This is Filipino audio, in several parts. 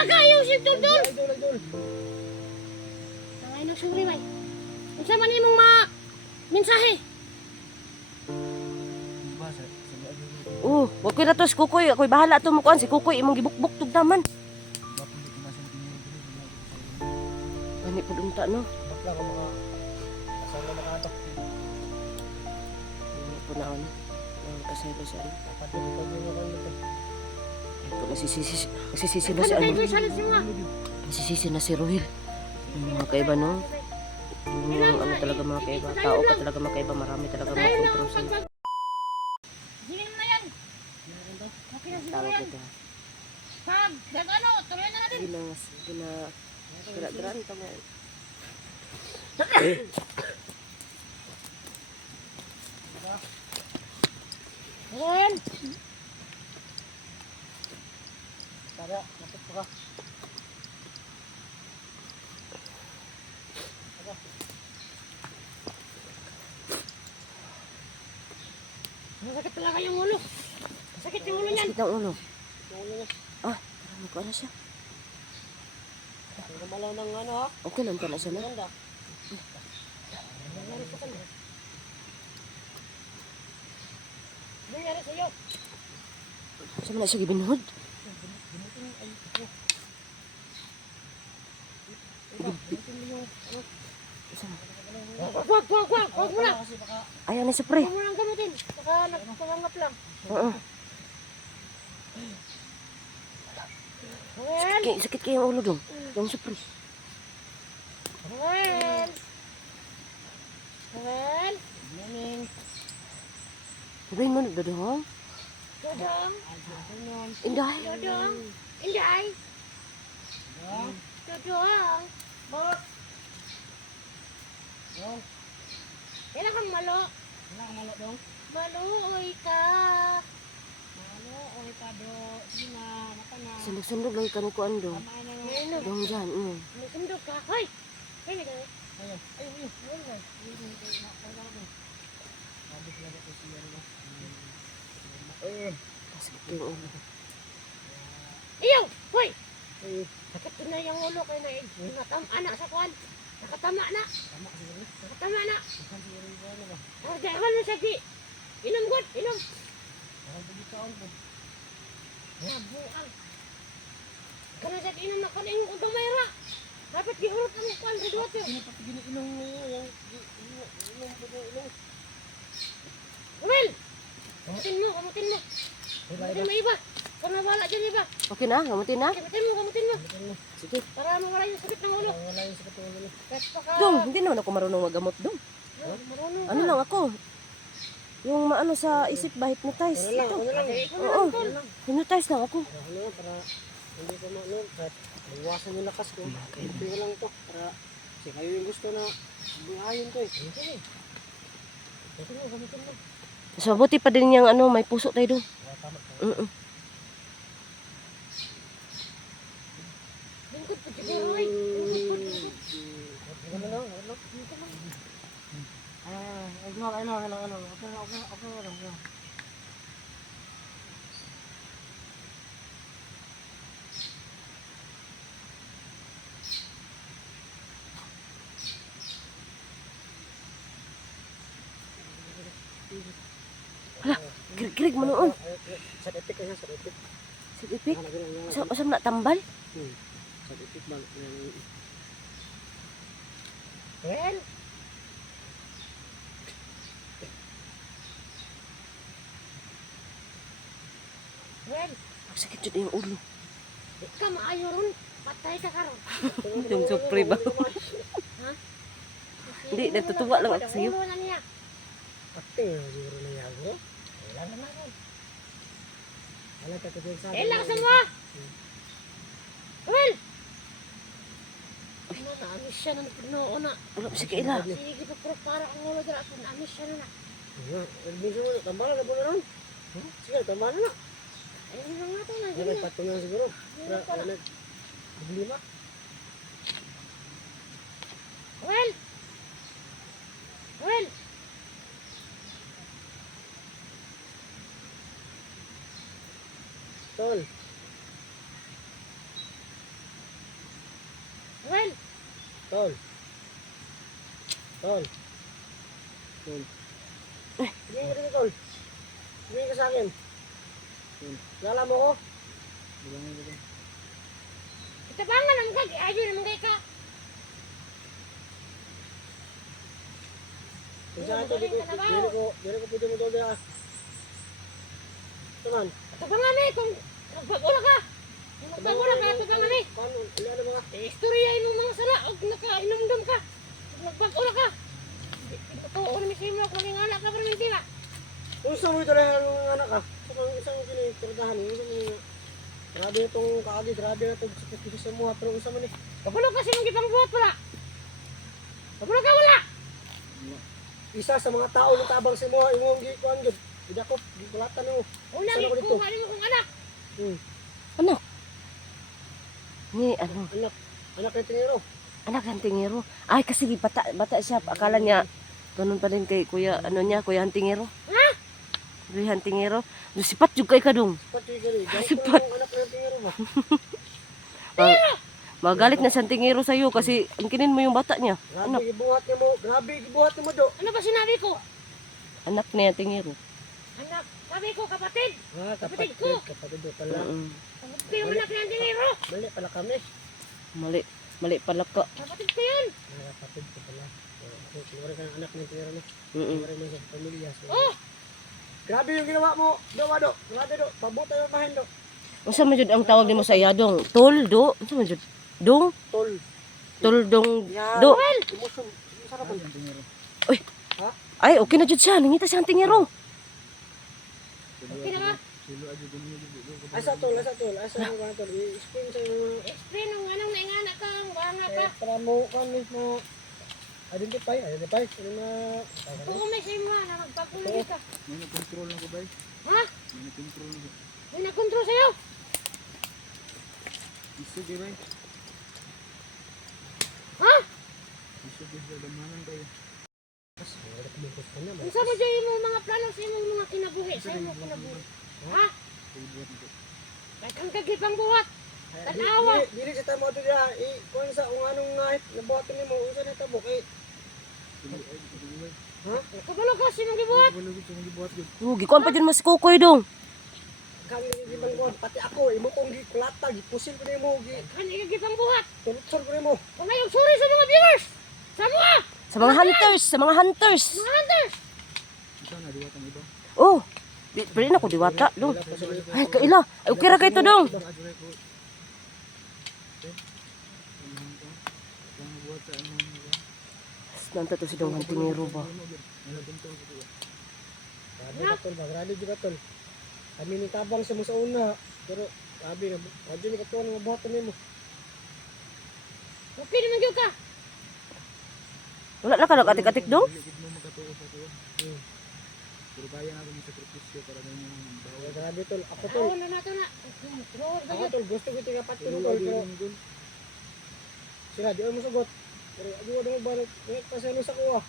talaga yung si Dudol. Idol. Nangay nagsuri bay. Unsa man imong mensahe? Wag ko na to si Kukoy. Ako'y bahala to mo kuan si Kukoy imong gibukbuk tug daman. Gani pud unta no. Bakla ko mga kasama na katok. Hindi po na ano. Ang kasaylo sa ano. Kapatid ko din ako nito. Ito nasisisi na si Ano ano. kayo salit si mga? Nasisisi na si Rohil. Yung mga kaiba no. Yung ano talaga mga kaiba. Tao pa talaga mga kaiba. Marami talaga mga kontrol sa Hindi na yan. Okay na siguro tao yan. kita. Pag, ano, tuloy na natin. Gina-graan ka mo. Ayan. Tara, lapit pa ka. Masakit talaga yung ulo. Masakit yung ulo niyan. Sakit ang ulo. Yung ulo niya. Ano ko na siya? Ang gumalaw ng ano ha? Okay lang ka na siya na. Maganda. Nangyari sa kanya. Nangyari sa'yo. Siya man na siya gibinuhod. Wag mo na. Kasi baka Ayaw na siya pre. Wag mo nang gamutin. Baka nagpangangap lang. Oo. Ayan. Sakit kayo ang ulo dong. Dong siya pre. Ayan. Ayan. morning. Sabihin mo na dodong. Dodong. Inday. Dodong. Inday. Dodong. Bakit? Dong. Kailan kang malo? Wala kang malo dong. Maluoy ka. Malo, oy pa do. Sige na, mata na. Sundog-sundog lagi kami kuan dong. Tama na nga. Ayun o. Dong dyan. Nagundog ka. Hoy. Ayun na gano'n. Ayun. Ayun. Habis lang ako siya na. Sakit kayo ang ulo. Iyaw. Hoy. Eh, Sakit na yung ulo kayo na anak sa kuwan. Nakatama na. tama siguro. Nakatama na. Bukan siguro yung ano ba? Diyan na siya di. Inom god. Inom. Parang pagkitaon po. Nabuang. Kana siya inom na kaning ugamayra. Dapat gihurot ang kuwan sa duwat yun. Sino pati giniinom niyo yung inom po yung inom. Well. Kamutin mo. Kamutin mo iba. Kung nawala dyan iba. Okay na? Gamutin na? Kamutin mo. Sige. Para mawala yung sakit ng ulo. Wala yung sakit ng ulo. Kahit baka. Dong, hindi naman ako marunong magamot dong. Marunong ka. Ano lang ako? Yung maano sa isip ba hypnotize? Ano lang, Ito. ano lang. Oo. Hypnotize lang ako. Ano lang, para hindi ko maano, kahit iwasan yung lakas ko. Ito lang to, para kasi kayo yung gusto na buhayin ko eh. Sige. Gamitin mo. So, buti pa din yung ano, may puso tayo dong. Tama. Lingkod po siguro ay. Ano lang, ano lang. Ano. Okay. Kirig mo noon. Sa epic kaya, sa epic. Sa ipik. Usam na tambal. Sa epic ba? Well. Well. Sakit yun yung ulo. Di ka maayo ron. Patay ka karon. Yung supre ba? Ha? Hindi, natutuwa lang ako sa'yo. Ulo na niya. Acting na siguro na yan, bro. Kailan naman ron. Wala ka kasi sa Kailan sa mo. Well. Ano na, amis siya na nagpunoo na. Wala pa si Kaila. Sige pa pero para ang ulo dira ako. Amis siya na. Minsan mo, tambala na po na ron. Sige, tambala na. Ayun na nga ito na. Wala patungan siguro. Wala pala. Wala. Problema. Well. Well. Tol. Well, Tol. Tol. Tol. Tingin ka dito, Tol. Tingin ka sa akin. Lala mo ko? itabangan naman ka. Ayaw naman kayo ka. Kung saan ito, dili ko pwede mo Tol diya. Ito man. Itabangan eh kung nagpag-ula ka. Kung nagpag-ula ka, itabangan eh. Paano? Ano mga? Istoryahin mo mga sala. Huwag nakainomdom ka. Kung nagpag-ula ka. Totoo naman sa'yo mo. Kung naging anak ka pa rin sila. Kung saan mo ito lang ng anak ka? Sa kung isang kinitradahan mo, isang mga grabe itong kaagi, grabe na itong sakit sa mga, pero isa man eh. Pagulo kasi mong gipang buhat wala. Pagulo ka wala. Isa sa mga tao na tabang sa mga imong gikuan gud. Hindi ako, gikulatan mo. Una, Saan ako dito? kuha mo kong anak. Anak. Ni ano, Anak ng tingero. anak ng tingero. Ay, kasi bata siya. Akala niya, ganun pa rin kay kuya, ano niya, kuya Hantingero. Ha? Kuya Hantingero. Sipat juga kay kadong. Pati gali. Sipat. Anak ng tingero mo. Magalit na sa Hantingero sa'yo kasi angkinin mo yung bata niya. Grabe gibuhat niya mo. Grabe gibuhat niya mo do. Ano ba sinabi ko? Anak niya Hantingero. Anak, sabi ko kapatid. Ha, Kapatid ko. Kapatid do pala. Kapatid yung anak ng dinero. Mali pala kami. Mali pala ka. Kapatid ko yun. Kapatid ko pala. Siguro ka ng anak ng tingero mo. Mm-mm. Siguro mo sa pamilya. So, Oh, grabe yung ginawa mo. Do, do. Grabe do. Pabuta yung mahin do. Unsa man jud ang tawag nimo sa iya dong? Toldo. Unsa man jud? Dong? Tol. Toldong Yan. do. Emosyon. Masarap ang tingero. Ay, okay na jud siya. Nangita siya ang tingero. okay na ba? Asa tol. Asa mo ba tol? I-explain sa mga Explain nung anong nainganak ka, ang banga ka. para mo kami na identify. Ano na Kung may sa'yo mo na magpapulog ka. may control na ko ba? Ha? May control na ko. May nagkontrol sa'yo. Isu di ba? Ha? Isu di ba damanan kayo? Mas wala ko mo ko na ba? Kung sa mo dyan yung mga plano sa imong mga kinabuhi, sa imong kinabuhi. Ha? Kahit ang kagipang buhat. Tanawa. Dili sa tamo to dia. Kung sa kung anong ngahit nabuhaton nimo unsa na tabo kay ha? Kabalo ka, sinong gibuhat? Oh, gikuan pa jud mo si Kukoy dong. Kami di bang kuan pati ako imo kong gikulata gipusil ko nimo gi Kan ikagipang buhat. tulutsol ko nimo. Kung ngayon, sorry sa mga viewers. Sa mga! Sa mga hunters, sa mga hunters. Mga hunters! Oh, pwede na ko diwata dong. Ay, kaila. Ay, okay ra kay to dong. Nanta to si dong Hantingero ba? Grabe juga tol. Kami ni tabang sa mo sa una pero grabe na adyo ni katuan nga buhaton nimo. Okay naman yun ka. Wala na ka nag-atik-atik dong? Grabe tol, ako tol. Oo na nato na. Tulood ba Ako yun? tol, gusto ko tinga patulong tol pero sila di mo sugot. Pero adi mo ba ngit pa sa sa kuha.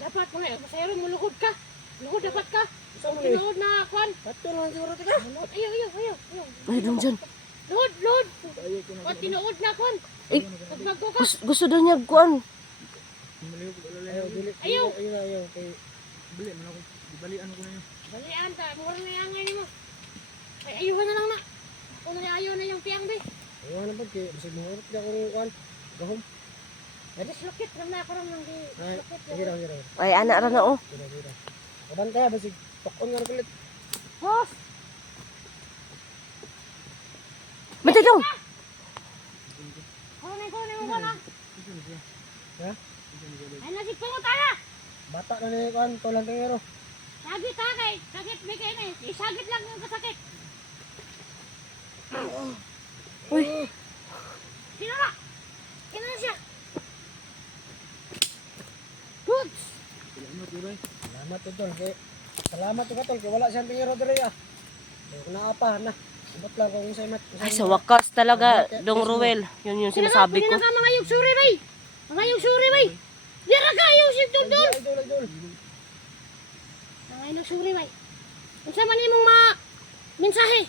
Dapat mo na. Masayro mo lukod ka. Lukod dapat ka. Sa mo ni. Tinuod na kwan. Patol lang siguro tika. Ayaw. Ay, dong dyan. Lord. O tinuod na kwan. Eh, Pagbago ka. gusto daw niya kuan. Ayaw dili. Ayaw. Ayaw kay bali man ako. Balian ko na yun. Balian ta. Mura na yung angay mo. Ay, ayuhan na lang na. Kung ayaw na yung piyang be. Ayaw na ba kay bisig mo rin ako kuan. Gahom. Dislocate lang na ako rin ng Ay, dislocate. hira. Ay, anak ra na oh. Hira. Kabantay bisig tokon nga kulit. Boss! Matay dong. Kunin mo ka na. Ha? Ay, nasipot na. Bata na ni kuan tolang tengero. Sagit ha kay. Sagit may kayo na. Isagit lang yung kasakit. Uy, Sino na? Sino na siya? Good! Salamat tol kay. Salamat to tol kay wala siyang tengero diri ah. Kung naapa na. Sabot lang kung sa mat. ay sa wakas talaga, dong Ruel. Yun yung sinasabi ko. Pwede na ka mga yugsuri bay. Mga yugsuri bay. Dira ka yung dol. Idol. Mga yugsuri bay. Unsa man imong mensahe?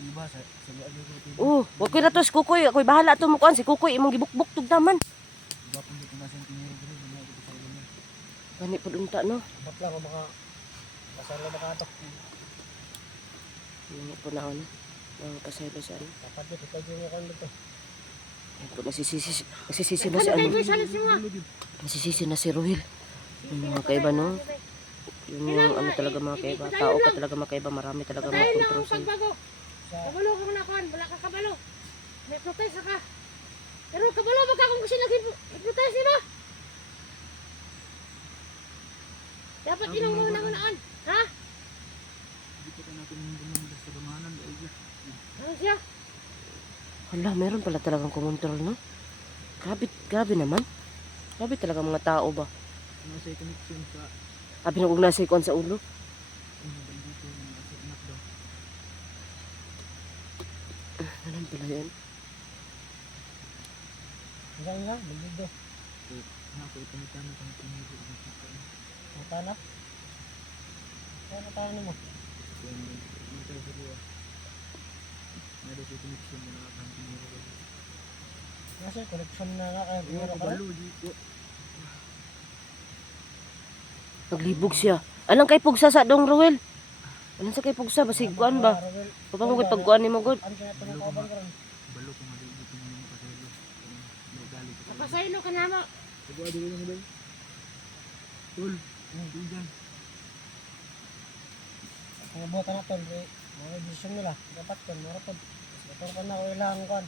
Iba sa luwag yung tiba. Oh, wag ko na to si Kukoy. Ako'y bahala to mo kuan si Kukoy imong gibukbuk tug daman. Iba kung dito nasa yung tiniro dito. Mga ito sa ulo. Gani pud unta no. Dapat lang kung maka kasala makatok. Ini po na ano. Ang pasaylo sa ano. Dapat dito tayo yung kan dito. Yan po nasisisi na si Ano ano. kayo salit si mga? Nasisisi na si Ruhil. Yung mga kaiba no. Yung ano talaga mga kaiba. Tao ka talaga mga kaiba. Marami talaga mga Patayin lang kontrol ang sa pagbago. Kabalo ka na kuan, wala ka kabalo. May protesta ka. Pero kabalo ba ka kung kasi nag-protest mo? Dapat inong mo unaan. Ha? Dito ka natin yung gumawa sa gamanan. Ano siya? Hala, meron pala talagang kumontrol no. Grabe naman. Grabe talaga mga tao ba. Nasa connection sa Abi na kung nasa ikon sa ulo. dito nasa anak daw. Ano pala yan? Nga, magdido. Ako itanitano kung tiniro dito. Matana? Kaya natana mo? Ito sa dua. Nada sa connection mo na kang tiniro dito. Nasa connection na nga kaya tiniro ka? Dito. Naglibog siya. Anong kay pugsa sa dong Ruel? Anong sa kay pugsa? Basig kuan ba? Papa mo kay pagkuan ni mo god. Ano kaya tinatawag ka ron? Balo kung maliit mo yung pasaylo. Dali ka. Napasaylo ka na mo. Siguro dito na ba? Tul. Diyan. Ang buta na tol, mga desisyon nila. Dapat kan marapod. Ito pa na ko ilang kan.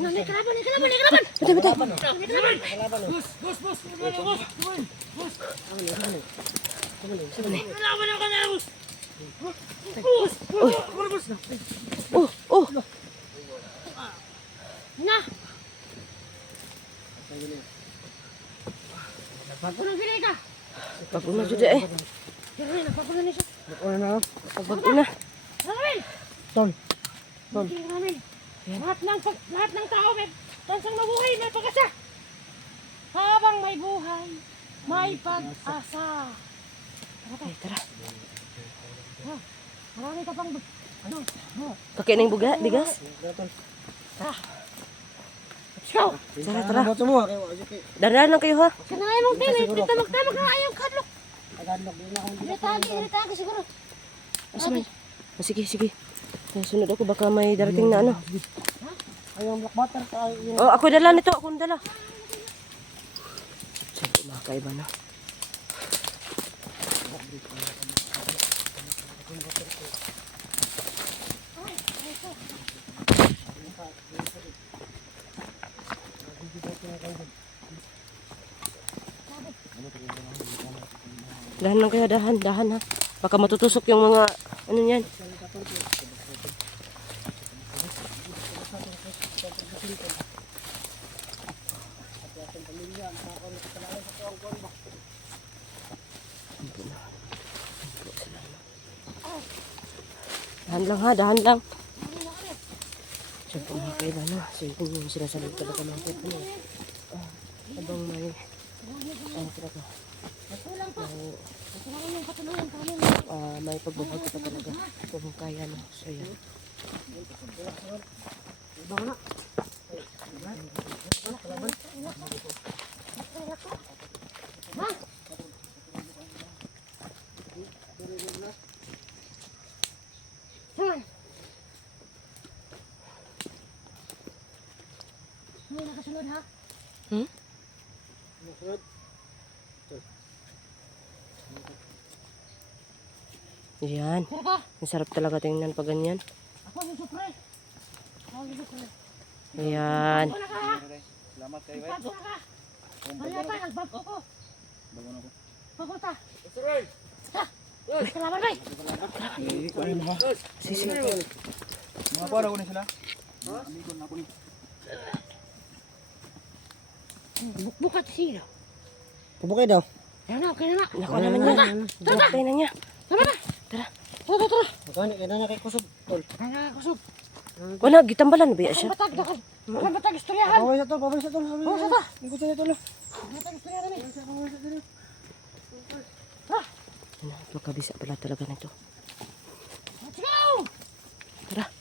No, ni kalaban. Bita. Kalaban. Bus. Kalaban ako na mo. Oh. Na. Punong pilay ka. Paguna jud eh. Pero napapunan niya siya. Ano na? Paguna. Ramil! Tol. Hindi, Ramil. Lahat ng tao may tansang mabuhay, may pag-asa. Habang may buhay, may pag-asa. Okay, tara. Marami ka pang... Ano? Paki ning buga, bigas. Let's go! Tara. Boto mo kay wa kay. Daran lang kayo ha. Kanangay mong pili, tamag na ayaw kadlok. Tagadlok din ako. Iritagi siguro. Asa man? Sige. Sunod ako baka may darating na ano. Ayong black butter sa Oh, ako dala nito, ako dala. Sige, mga kaiba na. Dahan lang kayo, dahan ha. Baka matutusok yung mga ano yan. Dahan lang. So, mga kaiba na. So, ito yung sinasabi ko talaga mga kaiba na. Habang may talaga. May pagbabago pa talaga kung kaya no. So yan. Saan? May nakasunod ha? Yan. Saan ka? Ang sarap talaga tingnan pag ganyan. Ako yung supre. Ayan. Ako na ka ha? Salamat kay Bago na ka. Kaya pa, nagbago ko. Bago na ko. Pagunta. Ha? Kalaban ba? Sisi. Mga para ko ni sila. Amikon ako ni. Bukat sila. Pabukay daw. Yan na, okay na na. Nakuha naman niya. Nakapay na niya. Tara na. Tara. Tara. Magkano kaya na kay kusog tol. Kaya kusog. Wala, gitambalan na ba siya? Batag, dakal. Dakal batag, istoryahan. Pabukay sa tol, pabukay sa tol. Oo, sa ta. Ikot sa tol. Batag, istoryahan namin. Ano, ito kabisa pala talaga nito. Let's go! Tara.